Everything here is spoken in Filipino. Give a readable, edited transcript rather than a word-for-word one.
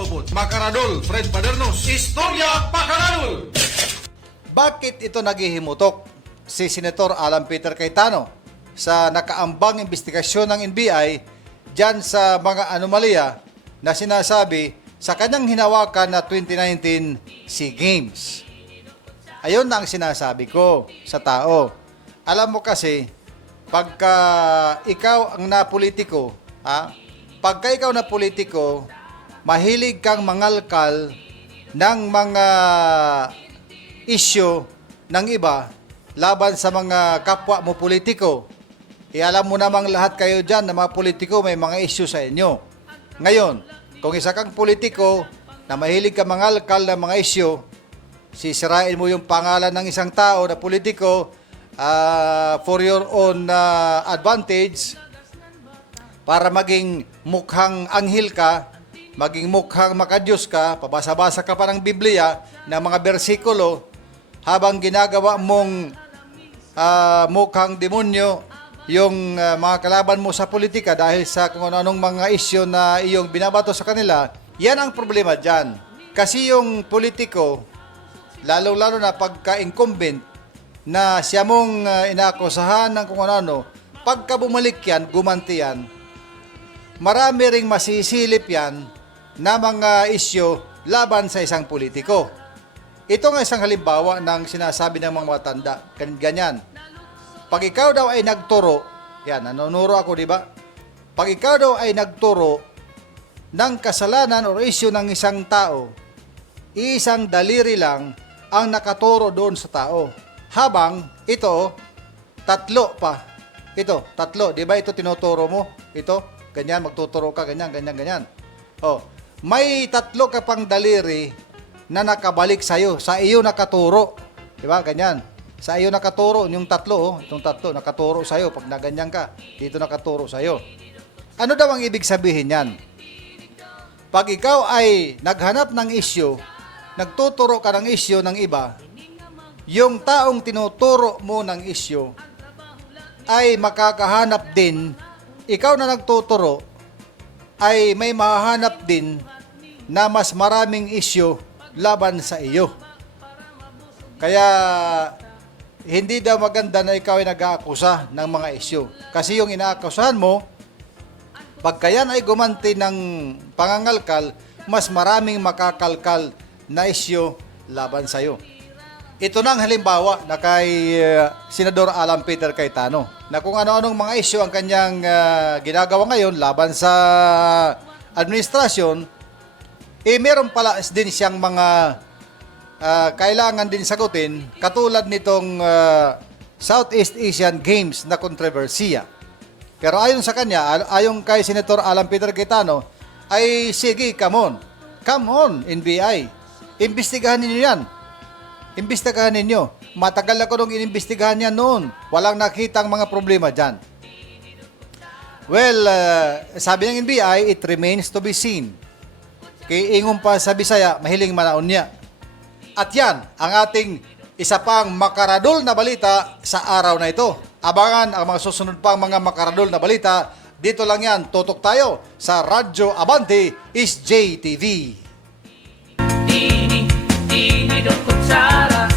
Ubod. Makaradol, Fred Padernos. Istorya Pakaradol! Bakit ito naghihimutok si Senator Alan Peter Cayetano sa nakaambang investigasyon ng NBI dyan sa mga anomalya na sinasabi sa kanyang hinawakan na 2019 SEA Games? Ayun na ang sinasabi ko sa tao. Alam mo kasi, pagka ikaw ang napolitiko, pagka ikaw na politiko, mahilig kang mangalkal ng mga issue ng iba laban sa mga kapwa mo politiko. Alam mo namang lahat kayo dyan na mga politiko may mga issue sa inyo. Ngayon, kung isa kang politiko na mahilig ka mangalkal ng mga issue, sisirain mo yung pangalan ng isang tao na politiko for your own advantage, para maging mukhang anghel ka, maging mukhang makadiyos ka, pabasa-basa ka pa ng Biblia ng mga bersikulo habang ginagawa mong mukhang demonyo yung mga kalaban mo sa politika dahil sa kung anong mga isyu na iyong binabato sa kanila. Yan ang problema dyan. Kasi yung politiko, lalo-lalo na pagka-incumbent, na siya mong inaakusahan ng kung ano, pagka bumalik yan, gumanti yan, marami ring masisilip yan na mga isyu laban sa isang politiko. Ito nga isang halimbawa ng sinasabi ng mga matanda. Ganyan. Pag ikaw daw ay nagturo, yan, nanunuro ako, di ba? Pag ikaw daw ay nagturo ng kasalanan o isyu ng isang tao, isang daliri lang ang nakaturo doon sa tao. Habang ito, tatlo pa. Ito, tatlo. Di ba ito tinuturo mo? Ito, ganyan, magtuturo ka, ganyan, ganyan, ganyan. Oh, may tatlo ka pang daliri na nakabalik sa'yo. Sa iyo nakaturo. Di ba? Ganyan. Sa iyo nakaturo. Yung tatlo, itong tatlo, nakaturo sa'yo. Pag naganyan ka, dito nakaturo sa'yo. Ano daw ang ibig sabihin yan? Pag ikaw ay naghanap ng issue, nagtuturo ka ng issue ng iba, yung taong tinuturo mo ng issue ay makakahanap din, ikaw na nagtuturo, ay may mahahanap din na mas maraming issue laban sa iyo. Kaya, hindi daw maganda na ikaw ay nag-aakusa ng mga issue. Kasi yung inaakusahan mo, pagka yan ay gumanti ng pangangalkal, mas maraming makakalkal na issue laban sa iyo. Ito na ang halimbawa na kay Senador Alan Peter Cayetano, na kung ano-anong mga issue ang kanyang ginagawa ngayon laban sa administrasyon, meron pala din siyang mga kailangan din sagutin, katulad nitong Southeast Asian Games na kontrobersiya. Pero ayon sa kanya, ayon kay Senator Alan Peter Cayetano, ay sige, come on, NBI, imbestigahan ninyo yan. Imbestigahan ninyo. Matagal ako nung inimbestigahan yan noon. Walang nakitang mga problema dyan. Well, sabi ng NBI, it remains to be seen. Kay ingon pa sa Bisaya, mahiling manaon niya. At yan, ang ating isa pang makaradol na balita sa araw na ito. Abangan ang mga susunod pang mga makaradol na balita. Dito lang yan, tutok tayo sa Radyo Abante is JTV. Ini Dok Kutsara